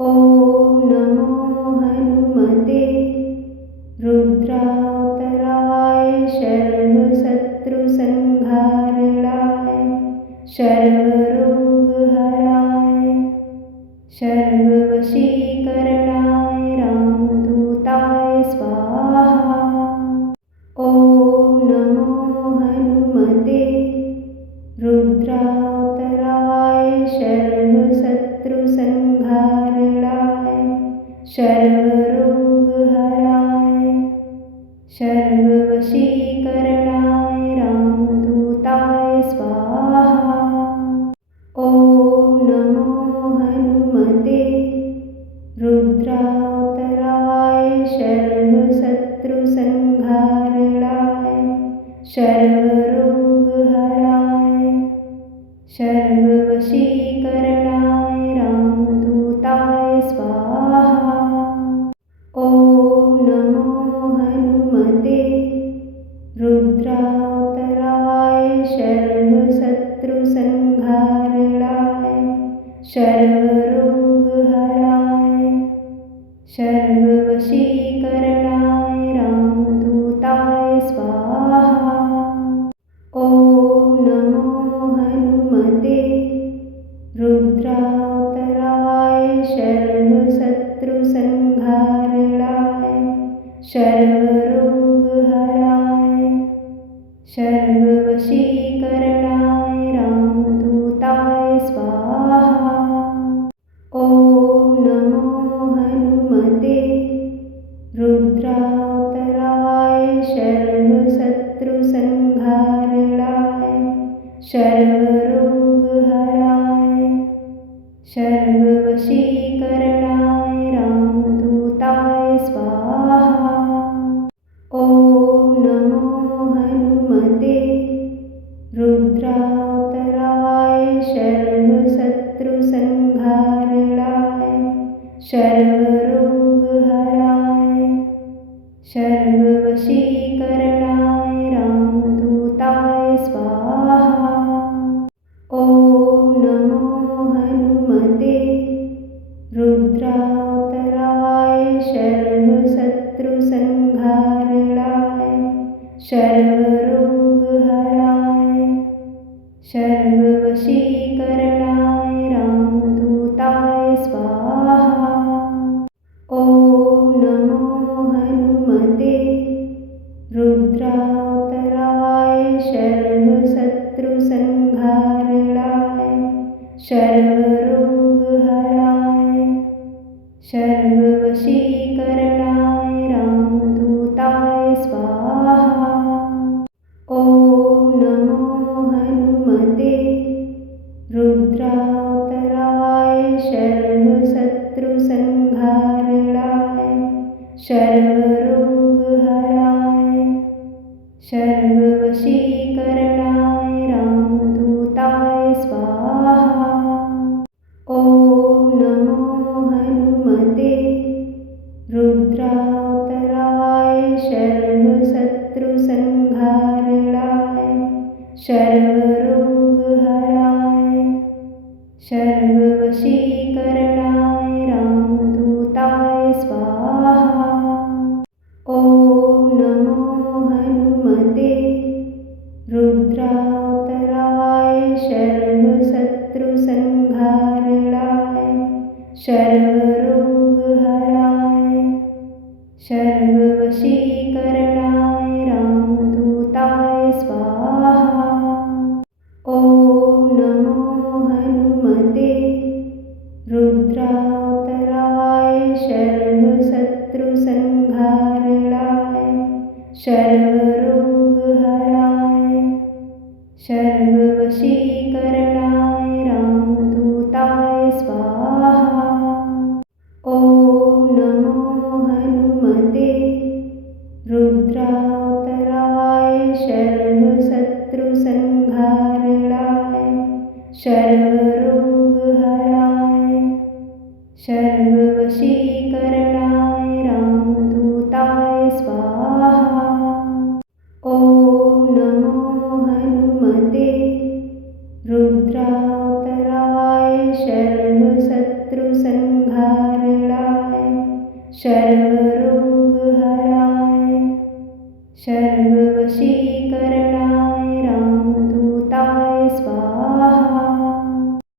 ॐ नमो हनुमते रुद्रावताराय सर्वशत्रुसंहारणाय सर्वरोगहराय सर्ववशीकरणाय रामदूताय स्वाहा। ॐ नमो हनुमते रुद्रावताराय सर्वशत्रुसंहारणाय सर्वरोगहराय सर्ववशीकरणाय रामदूताय स्वाहा। ॐ नमो हनुमते रुद्रावताराय सर्वशत्रुसंहारणाय सर्वरोगहराय सर्ववशीकरणाय रामदूताय स्वाहा। ॐ नमो हनुमते रुद्रावताराय सर्वशत्रुसंहारणाय सर्वरोगहराय सर्ववशीकरणाय रामदूताय स्वाहा। ॐ नमो हनुमते रुद्रावताराय सर्वशत्रुसंहारणाय सर्वरोगहराय सर्ववशीकरणाय रामदूताय स्वाहा। ॐ नमो हनुमते रुद्रावताराय सर्वशत्रुसंहारणाय सर्वरोगहराय सर्ववशीकरणाय रामदूताय स्वाहा। ॐ नमो हनुमते रुद्रावताराय सर्वशत्रुसंहारणाय सर्वरोगहराय सर्ववशीकरणाय रामदूताय स्वाहा। ॐ नमो हनुमते रुद्रावताराय सर्वशत्रुसंहारणाय सर्वरोगहराय सर्ववशीकरणाय रामदूताय स्वाहा। ॐ नमो हनुमते रुद्रावताराय सर्वशत्रुसंहारणाय सर्वरोगहराय सर्ववशीकरणाय रामदूताय स्वाहा। ॐ नमो हनुमते रुद्रावताराय सर्वशत्रुसंहारणाय सर्वरोगहराय सर्ववशीकरणाय रामदूताय स्वाहा। ॐ नमो हनुमते रुद्रावताराय सर्वशत्रुसंहारणाय सर्वरोगहराय सर्ववशीकरणाय रामदूताय स्वाहा। ॐ नमो हनुमते रुद्रावताराय सर्वशत्रुसंहारणाय सर्वरोगहराय सर्ववशीकरणाय रामदूताय स्वाहा। ॐ नमो हनुमते रुद्रावताराय सर्वशत्रुसंहारणाय सर्वरोगहराय सर्ववशीकरणाय रामदूताय स्वाहा। ॐ नमो हनुमते रुद्रावताराय सर्वशत्रुसंहारणाय सर्वरोगहराय सर्ववशीकरणाय रामदूताय स्वाहा। ॐ नमो हनुमते रुद्रावताराय सर्वशत्रुसंहारणाय सर्वरोगहराय सर्ववशीकरणाय